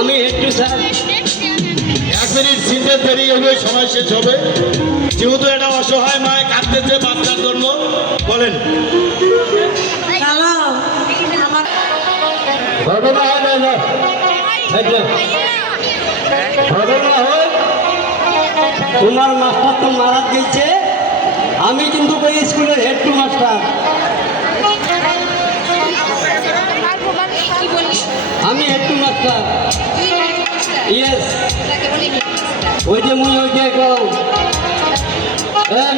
আমি একটু sir 1 minute সিটে দেরি হবে, সময় শেষ হবে। যেহেতু এটা অসহায় মায় কাঁদতেছে বাচ্চার জন্য, বলেন ঘটনা হয় না, ঘটনা হয় তোমার মাস্টার তো মারা গেছে। আমি কিন্তু ওই স্কুলের হেড টু মাস্টার। আমি হেড টু মাস্টার। ইয়েস, ওই যে মুই ওই যে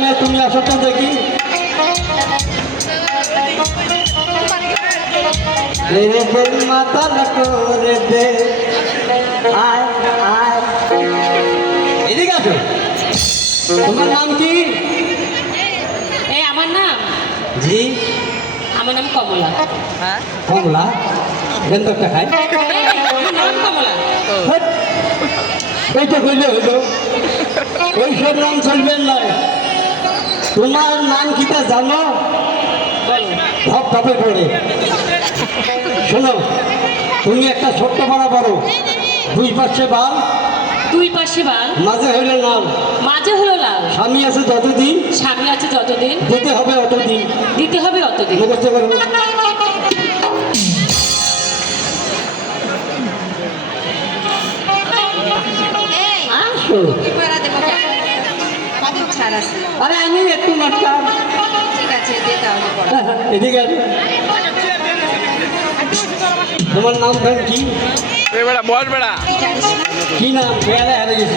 মে তুমি আসো তো দেখি। মাথা করে দে, আয় আয়, এদিকে আসো। তোমার নাম কি? আমার নাম জি, আমার নাম কমলা। কমলা গেন্দরটা খাই। নাম কমলা। এইটা কইলে হইলো, ওইসব নাম চলবেন না। তোমার নাম কিটা জানো? ধপ ধপে পড়ে। শোনো, তুমি একটা ছোট্ট পাড়া বড়, দুই পাশে বাল, দুই পাশে বাল, মাঝে হইলে লাল, মাঝে হলো লাল। স্বামী আছে যতদিন, স্বামী আছে যতদিন, দিতে হবে অতদিন। দিতে হবে অতদিন। মুখস্থ করো। আসো। আরে আমি একটু মাস্টার। এদিকে আসো। তোমার নাম ফের কি? বস বেড়া কি নাম? খেয়ালে হারে গেছি।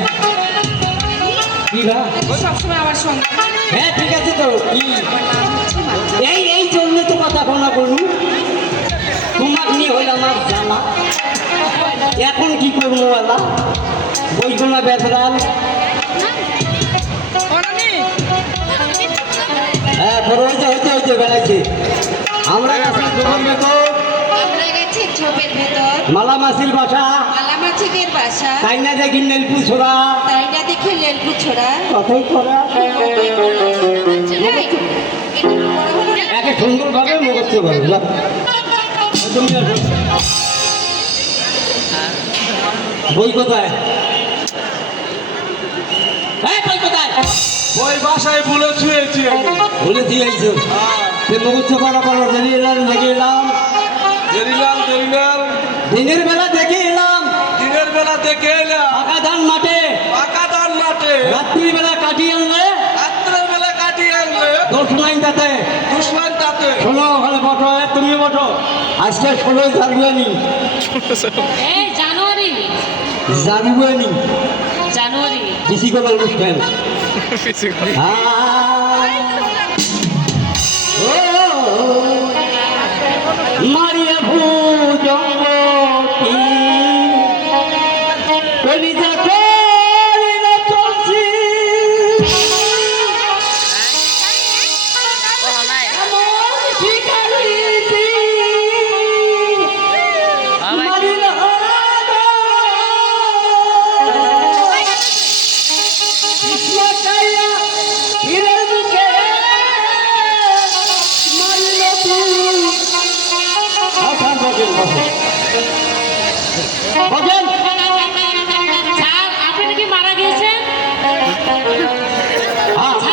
কি না? সবসময় আমার সঙ্গে। হ্যাঁ ঠিক আছে তো। কি এই এই জন্য তো কথা শোনা করলু। তোমার নিয়ে হইল আমার জ্বালা। এখন কি করবো আলা? বইগুলা বেদরাল। হ্যাঁ বড় হইতে হইতে হইতে বেড়াইছে। আমরা মালা মাসির বাসা, তাই না দেখি নেলপু ছোড়া, কথাই করা একে সুন্দর ভাবে মুখস্থ করো। তুমি আসো। বই কোথায়? বই কোথায়? ওই বাসায় ভুলে ছুঁয়েছি আমি। বলে দিয়েছো মুখস্থ করা পর দেরি এলাম, দেখে এলাম দেরিলাম দেরিলাম, দিনের বেলা দেখে এলাম দিনের বেলা দেখে এলাম পাকা ধান মাঠে, পাকা ধান মাঠে, রাত্রি বেলা কাটিয়ে আনলে রাত্রের বেলা কাটিয়ে আনলে দোষ নাই তাতে। দুশ্মন তাতে। শোনো ওখানে বসো, তুমি বসো। আজকে 16 জানুয়ারি। জানুয়ারি, জানুয়ারি জানুয়ারি কৃষি করার অনুষ্ঠান। মারিয়া ভূজঙ্গী কলিজা করিল চলছি, স্যার আপনি নাকি মারা গিয়েছেন? আমার